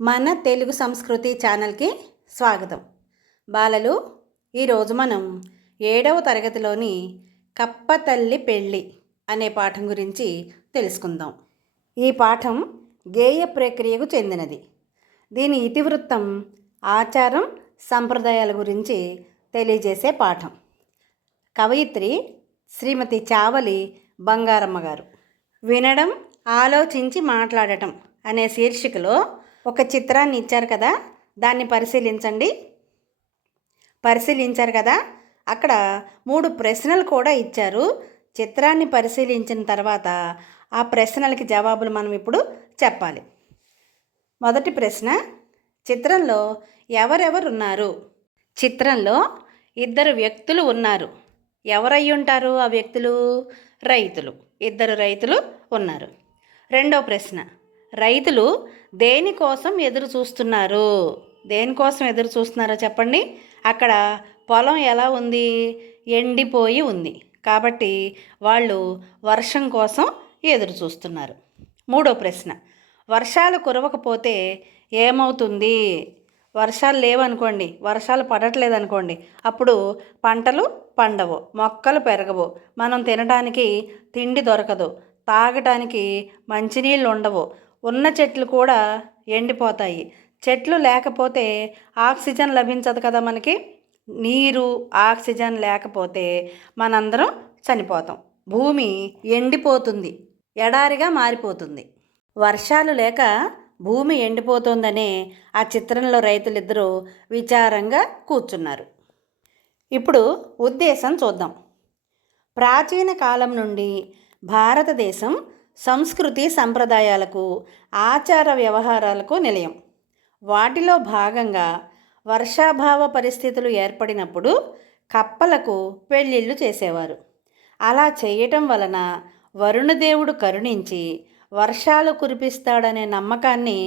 మన తెలుగు సంస్కృతి ఛానల్కి స్వాగతం. బాలలు, ఈరోజు మనం 7వ తరగతిలోని కప్పతల్లి పెళ్ళి అనే పాఠం గురించి తెలుసుకుందాం. ఈ పాఠం గేయ ప్రక్రియకు చెందినది. దీని ఇతివృత్తం ఆచారం సంప్రదాయాల గురించి తెలియజేసే పాఠం. కవయిత్రి శ్రీమతి చావలి బంగారమ్మ గారు. వినడం, ఆలోచించి మాట్లాడటం అనే శీర్షికలో ఒక చిత్రాన్ని ఇచ్చారు కదా, దాన్ని పరిశీలించారు కదా. అక్కడ 3 ప్రశ్నలు కూడా ఇచ్చారు. చిత్రాన్ని పరిశీలించిన తర్వాత ఆ ప్రశ్నలకి జవాబులు మనం ఇప్పుడు చెప్పాలి. మొదటి ప్రశ్న, చిత్రంలో ఎవరెవరు ఉన్నారు? చిత్రంలో 2 వ్యక్తులు ఉన్నారు. ఎవరై ఉంటారు ఆ వ్యక్తులు? రైతులు. 2 రైతులు ఉన్నారు. రెండో ప్రశ్న, రైతులు దేనికోసం ఎదురు చూస్తున్నారు? దేనికోసం ఎదురు చూస్తున్నారో చెప్పండి. అక్కడ పొలం ఎలా ఉంది? ఎండిపోయి ఉంది. కాబట్టి వాళ్ళు వర్షం కోసం ఎదురు చూస్తున్నారు. మూడో ప్రశ్న, వర్షాలు కురవకపోతే ఏమవుతుంది? వర్షాలు లేవనుకోండి, వర్షాలు పడట్లేదు అనుకోండి, అప్పుడు పంటలు పండవు, మొక్కలు పెరగవు, మనం తినడానికి తిండి దొరకదు, తాగటానికి మంచినీళ్ళు ఉండవు, ఉన్న చెట్లు కూడా ఎండిపోతాయి. చెట్లు లేకపోతే ఆక్సిజన్ లభించదు కదా మనకి. నీరు, ఆక్సిజన్ లేకపోతే మనందరం చనిపోతాం. భూమి ఎండిపోతుంది, ఎడారిగా మారిపోతుంది. వర్షాలు లేక భూమి ఎండిపోతుందనే ఆ చిత్రంలో రైతులిద్దరూ విచారంగా కూర్చున్నారు. ఇప్పుడు ఉద్దేశం చూద్దాం. ప్రాచీన కాలం నుండి భారతదేశం సంస్కృతి సంప్రదాయాలకు, ఆచార వ్యవహారాలకు నిలయం. వాటిలో భాగంగా వర్షాభావ పరిస్థితులు ఏర్పడినప్పుడు కప్పలకు పెళ్ళిళ్ళు చేసేవారు. అలా చేయటం వలన వరుణదేవుడు కరుణించి వర్షాలు కురిపిస్తాడనే నమ్మకాన్ని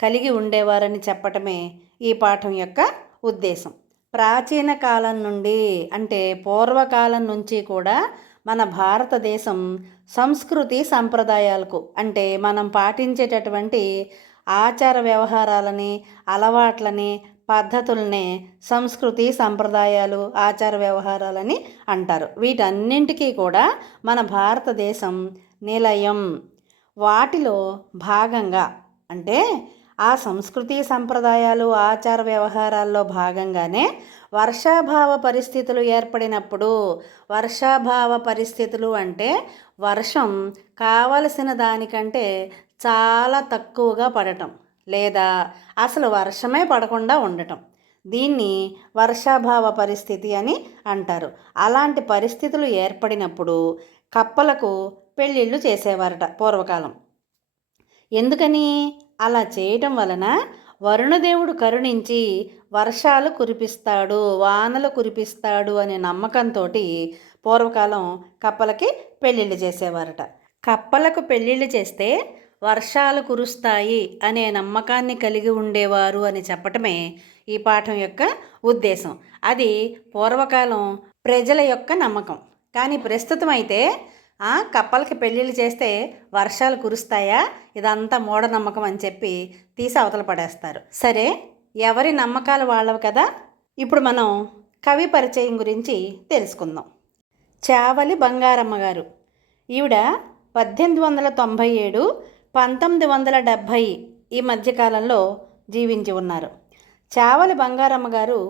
కలిగి ఉండేవారని చెప్పటమే ఈ పాఠం యొక్క ఉద్దేశం. ప్రాచీన కాలం నుండి అంటే పూర్వకాలం నుంచి కూడా మన భారతదేశం సంస్కృతి సంప్రదాయాలకు అంటే మనం పాటించేటటువంటి ఆచార వ్యవహారాలని, అలవాట్లని, పద్ధతులనే సంస్కృతి సంప్రదాయాలు, ఆచార వ్యవహారాలని అంటారు. వీటన్నింటికీ కూడా మన భారతదేశం నిలయం. వాటిలో భాగంగా అంటే ఆ సంస్కృతి సంప్రదాయాలు, ఆచార వ్యవహారాల్లో భాగంగానే వర్షాభావ పరిస్థితులు ఏర్పడినప్పుడు, వర్షాభావ పరిస్థితులు అంటే వర్షం కావలసిన దానికంటే చాలా తక్కువగా పడటం లేదా అసలు వర్షమే పడకుండా ఉండటం, దీన్ని వర్షాభావ పరిస్థితి అని అంటారు. అలాంటి పరిస్థితులు ఏర్పడినప్పుడు కప్పలకు పెళ్ళిళ్ళు చేసేవారట పూర్వకాలం. ఎందుకని? అలా చేయటం వలన వరుణదేవుడు కరుణించి వర్షాలు కురిపిస్తాడు, వానలు కురిపిస్తాడు అనే నమ్మకంతో పూర్వకాలం కప్పలకి పెళ్ళిళ్ళు చేసేవారట. కప్పలకు పెళ్ళిళ్ళు చేస్తే వర్షాలు కురుస్తాయి అనే నమ్మకాన్ని కలిగి ఉండేవారు అని చెప్పటమే ఈ పాఠం యొక్క ఉద్దేశం. అది పూర్వకాలం ప్రజల యొక్క నమ్మకం. కానీ ప్రస్తుతం అయితే కప్పలకి పెళ్ళిళ్ళు చేస్తే వర్షాలు కురుస్తాయా, ఇదంతా మూఢనమ్మకం అని చెప్పి తీసి అవతల పడేస్తారు. సరే, ఎవరి నమ్మకాలు వాళ్ళవి కదా. ఇప్పుడు మనం కవి పరిచయం గురించి తెలుసుకుందాం. చావలి బంగారమ్మ గారు. ఈవిడ 1897, 1970 ఈ మధ్యకాలంలో జీవించి ఉన్నారు. చావలి బంగారమ్మ గారు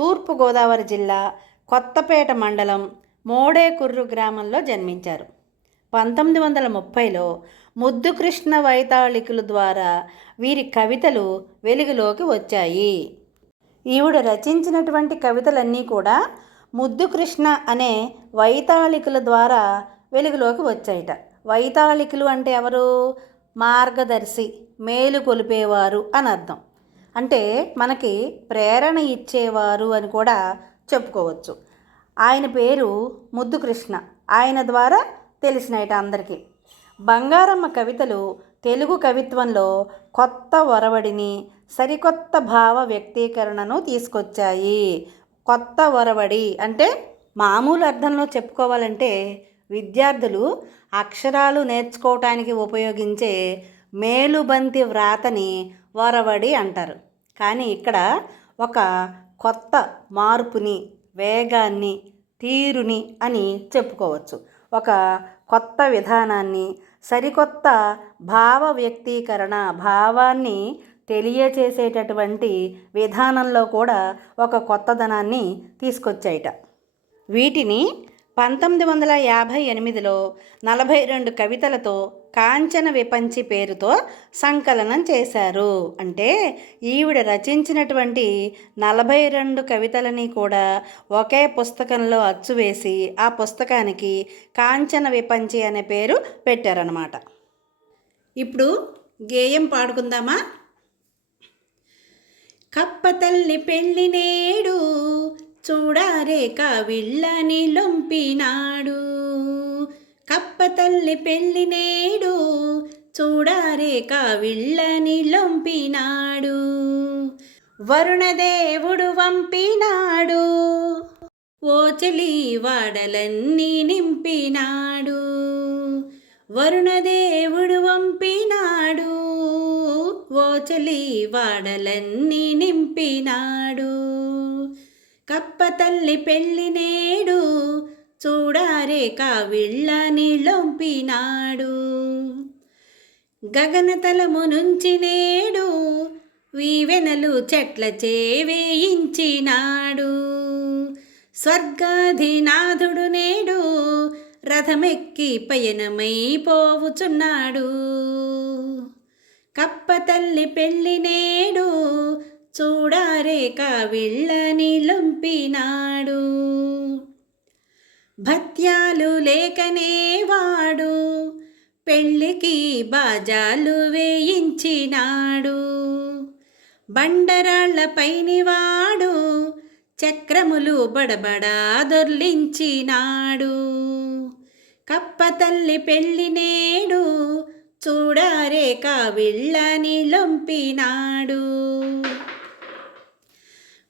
తూర్పుగోదావరి జిల్లా కొత్తపేట మండలం మోడేకుర్రు గ్రామంలో జన్మించారు. 1930లో ముద్దుకృష్ణ వైతాళికుల ద్వారా వీరి కవితలు వెలుగులోకి వచ్చాయి. ఈవిడ రచించినటువంటి కవితలన్నీ కూడా ముద్దుకృష్ణ అనే వైతాళికుల ద్వారా వెలుగులోకి వచ్చాయట. వైతాళికులు అంటే ఎవరు? మార్గదర్శి, మేలు కొలిపేవారు అని అర్థం. అంటే మనకి ప్రేరణ ఇచ్చేవారు అని కూడా చెప్పుకోవచ్చు. ఆయన పేరు ముద్దుకృష్ణ. ఆయన ద్వారా తెలిసినట అందరికీ. బంగారమ్మ కవితలు తెలుగు కవిత్వంలో కొత్త ఒరవడిని, సరికొత్త భావ వ్యక్తీకరణను తీసుకొచ్చాయి. కొత్త ఒరవడి అంటే మామూలు అర్థంలో చెప్పుకోవాలంటే విద్యార్థులు అక్షరాలు నేర్చుకోవటానికి ఉపయోగించే మేలుబంతి వ్రాతని వరవడి అంటారు. కానీ ఇక్కడ ఒక కొత్త మార్పుని, వేగాన్ని, తీరుని అని చెప్పుకోవచ్చు. ఒక కొత్త విధానాన్ని, సరికొత్త భావ వ్యక్తీకరణ, భావాన్ని తెలియచేసేటటువంటి విధానంలో కూడా ఒక కొత్తదనాన్ని తీసుకొచ్చాయిట. వీటిని 1958లో 42 కవితలతో కాంచన విపంచి పేరుతో సంకలనం చేశారు. అంటే ఈవిడ రచించినటువంటి 42 కవితలని కూడా ఒకే పుస్తకంలో అచ్చువేసి ఆ పుస్తకానికి కాంచన విపంచి అనే పేరు పెట్టారన్నమాట. ఇప్పుడు గేయం పాడుకుందామా? కప్పతల్లి పెళ్ళి నేడు చూడారే కావిళ్ళని లొంపినాడు. కప్పతల్లి పెళ్ళి నేడు చూడారే కావిళ్ళని లొంపినాడు. వరుణదేవుడు వంపినాడు, ఓ చెలి వాడలన్నీ నింపినాడు. వరుణదేవుడు వంపినాడు, ఓ చెలి వాడలన్నీ నింపినాడు. కప్పతల్లి పెళ్ళి నేడు చూడారే కావిళ్ళని లొంపినాడు. గగనతలము నుంచి నేడు వీవెనలు చెట్ల చేవేయించినాడు. స్వర్గాధినాథుడు నేడు రథమెక్కి పయనమై పోవుచున్నాడు. కప్పతల్లి పెళ్ళి నేడు చూడారే కావిళ్ళని లొంపినాడు. భత్యాలు లేకనే వాడు పెళ్ళికి బాజాలు వేయించినాడు. బండరాళ్ల పైని వాడు చక్రములు బడబడా దొర్లించినాడు. కప్పతల్లి పెళ్ళి నేడు చూడారే కావిళ్ళని లొంపినాడు.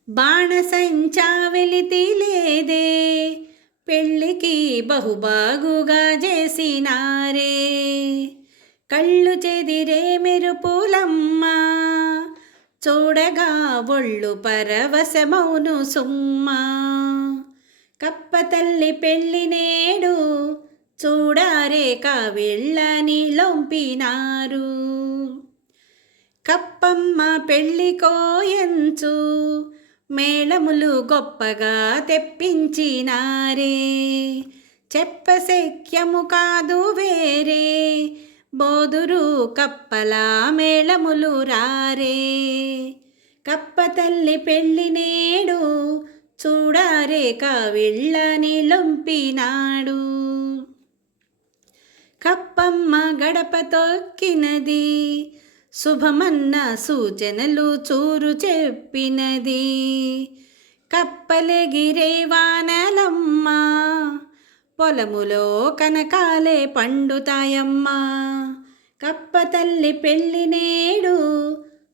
బాణసంచా వెలితి లేదే పెళ్ళికి బహుబాగుగా చేసినారే. కళ్ళు చెదిరే మెరుపులమ్మ చూడగా ఒళ్ళు పరవశమౌను సుమ్మా. కప్పతల్లి పెళ్ళి నేడు చూడారే కావిళ్ళని లొంపినారు. కప్పమ్మ పెళ్ళి కోయంచు మేళములు గొప్పగా తెప్పించినారే. చెప్పశక్యము కాదు వేరే బోదురు కప్పలా మేళములు రారే. కప్పతల్లి పెళ్ళి నేడు చూడారే కావిళ్ళని లొంపినాడు. కప్పమ్మ గడప తొక్కినది శుభమన్న సూచనలు చూరు చెప్పినది. కప్పలెగిరే వానలమ్మ పొలములో కనకాలే పండుతాయమ్మా. కప్పతల్లి పెళ్ళి నేడు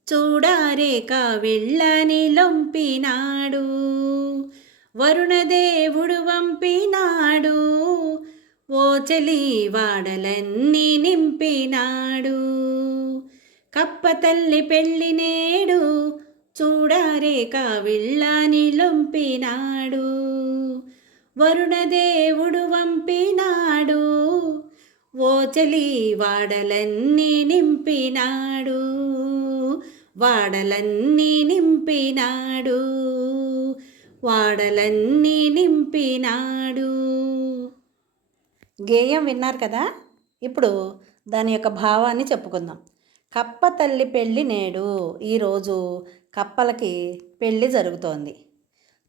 చూడారే కావిళ్ళని లొంపినాడు. వరుణదేవుడు వంపినాడు, ఓ చెలి వాడలన్నీ నింపినాడు. కప్పతల్లి పెళ్ళి నేడు చూడారే కావిళ్ళని లొంపినాడు. వరుణదేవుడు వంపినాడు, ఓ చెలి వాడలన్నీ నింపినాడు. వాడలన్నీ నింపినాడు, వాడలన్నీ నింపినాడు. గేయం విన్నారు కదా? ఇప్పుడు దాని యొక్క భావాన్ని చెప్పుకుందాం. కప్ప తల్లి పెళ్ళి నేడు, ఈరోజు కప్పలకి పెళ్ళి జరుగుతోంది.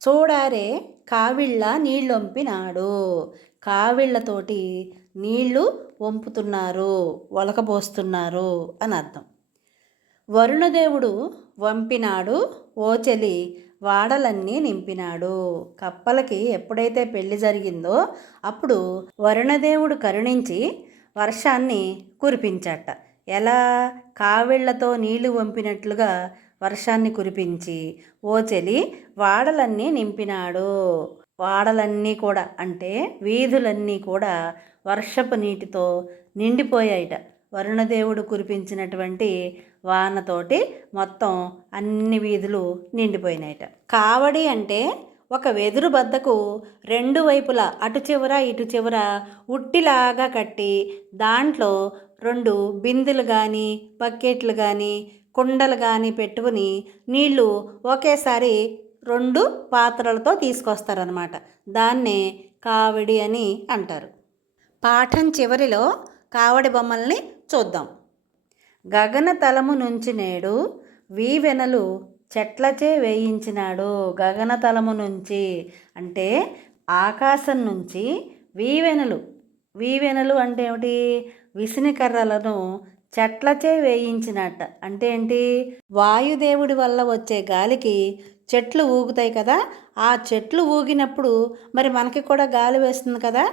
చూడారే కావిళ్ళ నీళ్ళొంపినాడు, కావిళ్ళతోటి నీళ్లు వంపుతున్నారు, ఒలకబోస్తున్నారు అని అర్థం. వరుణదేవుడు వంపినాడు, ఓ చెలి వాడలన్నీ నింపినాడు. కప్పలకి ఎప్పుడైతే పెళ్లి జరిగిందో అప్పుడు వరుణదేవుడు కరుణించి వర్షాన్ని కురిపించట. ఎలా? కావిళ్లతో నీళ్లు వంపినట్లుగా వర్షాన్ని కురిపించి ఓ చెలి వాడలన్నీ నింపినాడు. వాడలన్నీ కూడా అంటే వీధులన్నీ కూడా వర్షపు నీటితో నిండిపోయాయిట. వరుణదేవుడు కురిపించినటువంటి వానతోటి మొత్తం అన్ని వీధులు నిండిపోయినాయట. కావడి అంటే ఒక వెదురు బద్దకు రెండు వైపులా అటు చివర ఇటు చివర ఉట్టిలాగా కట్టి దాంట్లో రెండు బిందెలు కానీ బకెట్లు కానీ కుండలు కానీ పెట్టుకుని నీళ్లు ఒకేసారి రెండు పాత్రలతో తీసుకొస్తారనమాట. దాన్నే కావడి అని అంటారు. పాఠం చివరిలో కావడి బొమ్మల్ని చూద్దాం. గగనతలము నుంచి నేడు వీవెనలు చెట్లచే వేయించినాడు. గగనతలము నుంచి అంటే ఆకాశం నుంచి వీవెనలు అంటే ఏమిటి? విసినికర్రలను చెట్లచే వేయించినట్ట. అంటే ఏంటి? వాయుదేవుడి వల్ల వచ్చే గాలికి చెట్లు ఊగుతాయి కదా, ఆ చెట్లు ఊగినప్పుడు మరి మనకి కూడా గాలి వేస్తుంది కదా,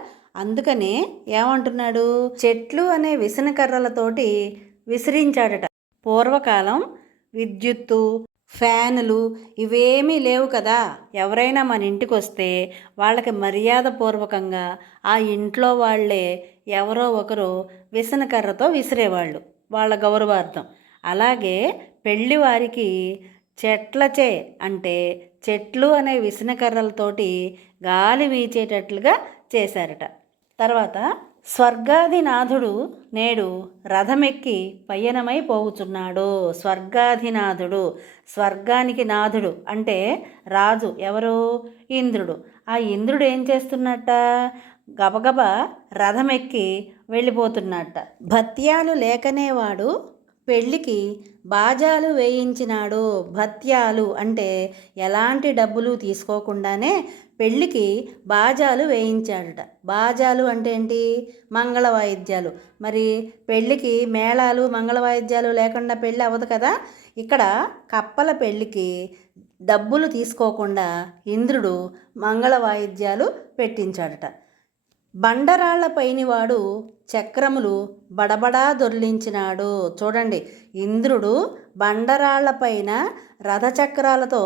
అందుకనే ఏమంటున్నాడు? చెట్లు అనే విసనకర్రలతోటి విసిరించాడట. పూర్వకాలం విద్యుత్తు, ఫ్యానులు ఇవేమీ లేవు కదా. ఎవరైనా మన ఇంటికి వస్తే వాళ్ళకి మర్యాదపూర్వకంగా ఆ ఇంట్లో వాళ్ళే ఎవరో ఒకరు విసనకర్రతో విసిరేవాళ్ళు, వాళ్ళ గౌరవార్థం. అలాగే పెళ్ళివారికి చెట్లచే అంటే చెట్లు అనే విసనకర్రలతోటి గాలి వీచేటట్లుగా చేశారట. తర్వాత స్వర్గాధినాథుడు నేడు రథమెక్కి పయనమై పోవుచున్నాడు. స్వర్గాధినాథుడు, స్వర్గానికి నాథుడు అంటే రాజు. ఎవరు? ఇంద్రుడు. ఆ ఇంద్రుడు ఏం చేస్తున్నట్ట? గబగబా రథమెక్కి వెళ్ళిపోతున్నట్ట. భత్యాలు లేకనేవాడు పెళ్ళికి బాజాలు వేయించినాడు. భత్యాలు అంటే ఎలాంటి డబ్బులు తీసుకోకుండానే పెళ్ళికి బాజాలు వేయించాడట. బాజాలు అంటే ఏంటి? మంగళ వాయిద్యాలు. మరి పెళ్ళికి మేళాలు మంగళ వాయిద్యాలు లేకుండా పెళ్ళి అవ్వదు కదా. ఇక్కడ కప్పల పెళ్ళికి డబ్బులు తీసుకోకుండా ఇంద్రుడు మంగళ వాయిద్యాలు పెట్టించాడట. బండరాళ్ల పైనివాడు చక్రములు బడబడా దొర్లించినాడు. చూడండి, ఇంద్రుడు బండరాళ్ల పైన రథచక్రాలతో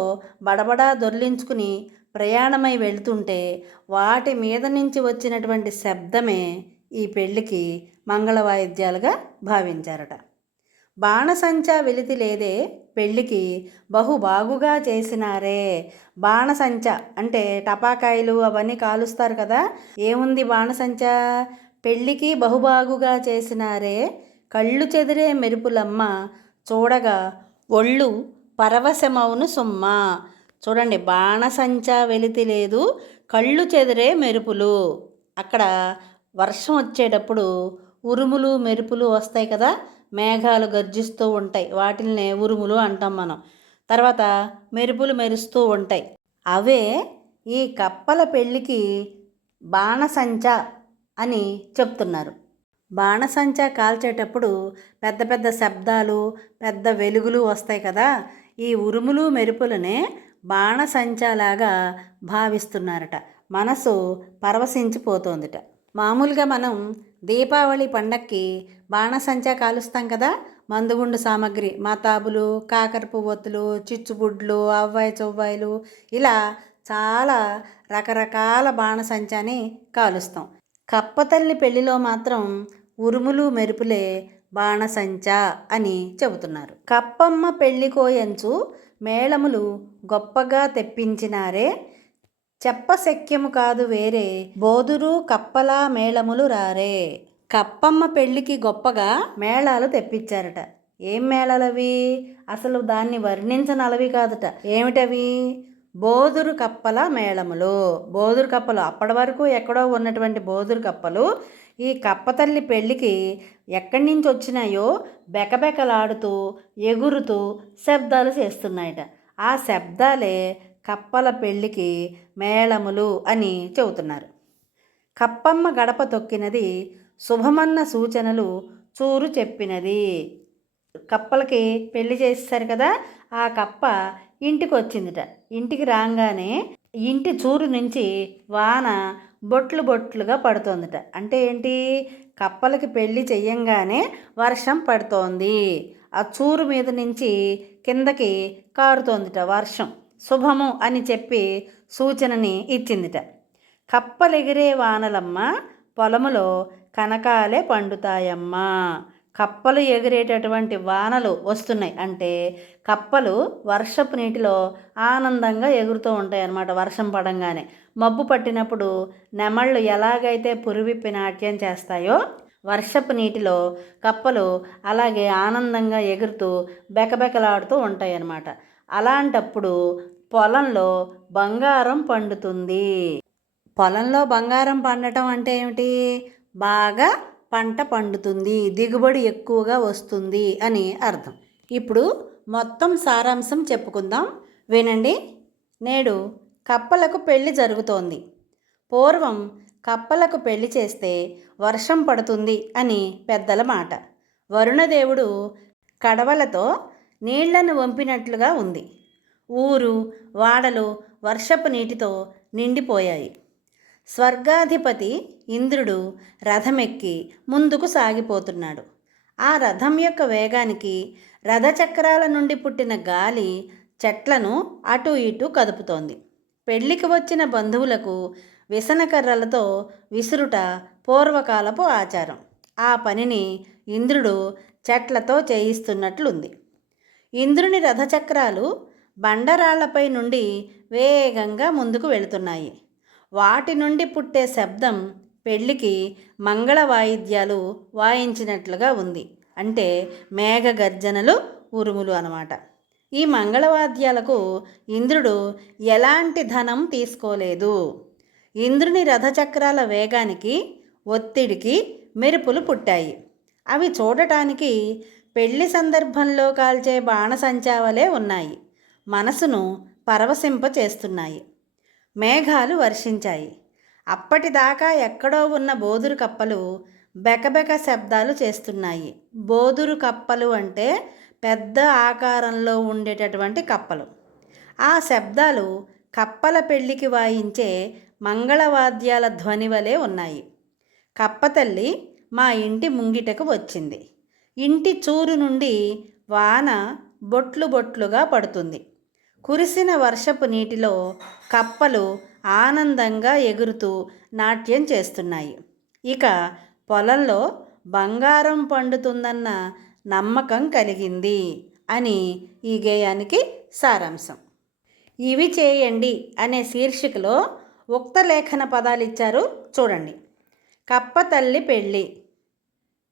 బడబడా దొర్లించుకుని ప్రయాణమై వెళుతుంటే వాటి మీద నుంచి వచ్చినటువంటి శబ్దమే ఈ పెళ్ళికి మంగళ వాయిద్యాలుగా భావించారట. బాణసంచా వెలితి లేదే పెళ్ళికి బహుబాగుగా చేసినారే. బాణసంచ అంటే టపాకాయలు అవన్నీ కాలుస్తారు కదా. ఏముంది బాణసంచా? పెళ్ళికి బహుబాగుగా చేసినారే. కళ్ళు చెదిరే మెరుపులమ్మ చూడగా ఒళ్ళు పరవశమవును సుమ్మ. చూడండి, బాణసంచా వెలితి లేదు, కళ్ళు చెదిరే మెరుపులు. అక్కడ వర్షం వచ్చేటప్పుడు ఉరుములు మెరుపులు వస్తాయి కదా, మేఘాలు గర్జిస్తూ ఉంటాయి, వాటిల్నే ఉరుములు అంటాం మనం. తర్వాత మెరుపులు మెరుస్తూ ఉంటాయి, అవే ఈ కప్పల పెళ్ళికి బాణసంచా అని చెప్తున్నారు. బాణసంచా కాల్చేటప్పుడు పెద్ద పెద్ద శబ్దాలు, పెద్ద వెలుగులు వస్తాయి కదా, ఈ ఉరుములు మెరుపులనే బాణసంచాలాగా భావిస్తున్నారట. మనసు పరవశించిపోతోందిట. మామూలుగా మనం దీపావళి పండక్కి బాణసంచా కాలుస్తాం కదా. మందుగుండు సామాగ్రి, మతాబులు, కాకర పువ్వొత్తులు, చిచ్చుబుడ్లు, అవ్వాయి చొవ్వాయిలు, ఇలా చాలా రకరకాల బాణసంచాని కాలుస్తాం. కప్పతల్లి పెళ్లిలో మాత్రం ఉరుములు మెరుపులే బాణసంచా అని చెబుతున్నారు. కప్పమ్మ పెళ్లి కోయంచు మేళములు గొప్పగా తెప్పించినారే. చెప్పశక్యము కాదు వేరే బోదురు కప్పలా మేళములు రారే. కప్పమ్మ పెళ్ళికి గొప్పగా మేళాలు తెప్పించారట. ఏం మేళాలవి? అసలు దాన్ని వర్ణించనలవి కాదట. ఏమిటవి? బోదురు కప్పల మేళములు. బోదురు కప్పలు, అప్పటి వరకు ఎక్కడో ఉన్నటువంటి బోదురు కప్పలు ఈ కప్పతల్లి పెళ్ళికి ఎక్కడి నుంచి వచ్చినాయో బెకబెకలాడుతూ ఎగురుతూ శబ్దాలు చేస్తున్నాయట. ఆ శబ్దాలే కప్పల పెళ్ళికి మేళములు అని చెబుతున్నారు. కప్పమ్మ గడప తొక్కినది శుభమన్న సూచనలు చూరు చెప్పినది. కప్పలకి పెళ్లి చేస్తారు కదా, ఆ కప్ప ఇంటికి వచ్చిందిట. ఇంటికి రాగానే ఇంటి చూరు నుంచి వాన బొట్లు బొట్లుగా పడుతోందిట. అంటే ఏంటి? కప్పలకి పెళ్ళి చెయ్యంగానే వర్షం పడుతోంది. ఆ చూరు మీద నుంచి కిందకి కారుతోందిట వర్షం. శుభము అని చెప్పి సూచనని ఇచ్చిందిట. కప్పలెగిరే వానలమ్మ పొలములో కనకాలే పండుతాయమ్మా. కప్పలు ఎగిరేటటువంటి వానలు వస్తున్నాయి అంటే కప్పలు వర్షపు నీటిలో ఆనందంగా ఎగురుతూ ఉంటాయి అన్నమాట. వర్షం పడంగానే మబ్బు పట్టినప్పుడు నెమళ్ళు ఎలాగైతే పురివిప్పి నాట్యం చేస్తాయో వర్షపు నీటిలో కప్పలు అలాగే ఆనందంగా ఎగురుతూ బెకబెకలాడుతూ ఉంటాయి అన్నమాట. అలాంటప్పుడు పొలంలో బంగారం పండుతుంది. పొలంలో బంగారం పండటం అంటే ఏమిటి? బాగా పంట పండుతుంది, దిగుబడి ఎక్కువగా వస్తుంది అని అర్థం. ఇప్పుడు మొత్తం సారాంశం చెప్పుకుందాం, వినండి. నేడు కప్పలకు పెళ్లి జరుగుతోంది. పూర్వం కప్పలకు పెళ్లి చేస్తే వర్షం పడుతుంది అని పెద్దల మాట. వరుణదేవుడు కడవలతో నీళ్లను వంపినట్లుగా ఉంది. ఊరు వాడలు వర్షపు నీటితో నిండిపోయాయి. స్వర్గాధిపతి ఇంద్రుడు రథమెక్కి ముందుకు సాగిపోతున్నాడు. ఆ రథం యొక్క వేగానికి రథచక్రాల నుండి పుట్టిన గాలి చెట్లను అటు ఇటు కదుపుతోంది. పెళ్లికి వచ్చిన బంధువులకు విసనకర్రలతో విసురుట పూర్వకాలపు ఆచారం. ఆ పనిని ఇంద్రుడు చెట్లతో చేయిస్తున్నట్లుంది. ఇంద్రుని రథచక్రాలు బండరాళ్లపై నుండి వేగంగా ముందుకు వెళుతున్నాయి. వాటి నుండి పుట్టే శబ్దం పెళ్ళికి మంగళ వాయిద్యాలు వాయించినట్లుగా ఉంది. అంటే మేఘ గర్జనలు, ఉరుములు అన్నమాట. ఈ మంగళవాద్యాలకు ఇంద్రుడు ఎలాంటి ధనం తీసుకోలేదు. ఇంద్రుని రథచక్రాల వేగానికి, ఒత్తిడికి మెరుపులు పుట్టాయి. అవి చూడటానికి పెళ్లి సందర్భంలో కాల్చే బాణసంచావలే ఉన్నాయి. మనసును పరవశింప చేస్తున్నాయి. మేఘాలు వర్షించాయి. అప్పటిదాకా ఎక్కడో ఉన్న బోదురు కప్పలు బెకబెక శబ్దాలు చేస్తున్నాయి. బోదురు కప్పలు అంటే పెద్ద ఆకారంలో ఉండేటటువంటి కప్పలు. ఆ శబ్దాలు కప్పల పెళ్ళికి వాయించే మంగళవాద్యాల ధ్వని వలె ఉన్నాయి. కప్పతల్లి మా ఇంటి ముంగిటకు వచ్చింది. ఇంటి చూరు నుండి వాన బొట్లు బొట్లుగా పడుతుంది. కురిసిన వర్షపు నీటిలో కప్పలు ఆనందంగా ఎగురుతూ నాట్యం చేస్తున్నాయి. ఇక పొలంలో బంగారం పండుతుందన్న నమ్మకం కలిగింది అని ఈ గేయానికి సారాంశం. ఇవి చేయండి అనే శీర్షికలో ఉక్త లేఖన పదాలు ఇచ్చారు, చూడండి. కప్పతల్లి పెళ్ళి,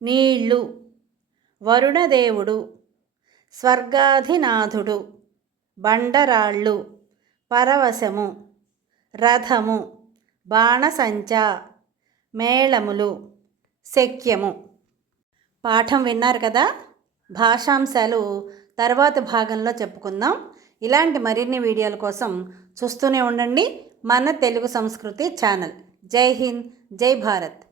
నీళ్ళు, వరుణదేవుడు, స్వర్గాధినాథుడు, బండరాళ్ళు, పరవశము, రథము, బాణసంచ, మేళములు, శక్యము. పాఠం విన్నారు కదా. భాషాంశాలు తర్వాత భాగంలో చెప్పుకుందాం. ఇలాంటి మరిన్ని వీడియోల కోసం చూస్తూనే ఉండండి మన తెలుగు సంస్కృతి ఛానల్. జై హింద్, జై భారత్.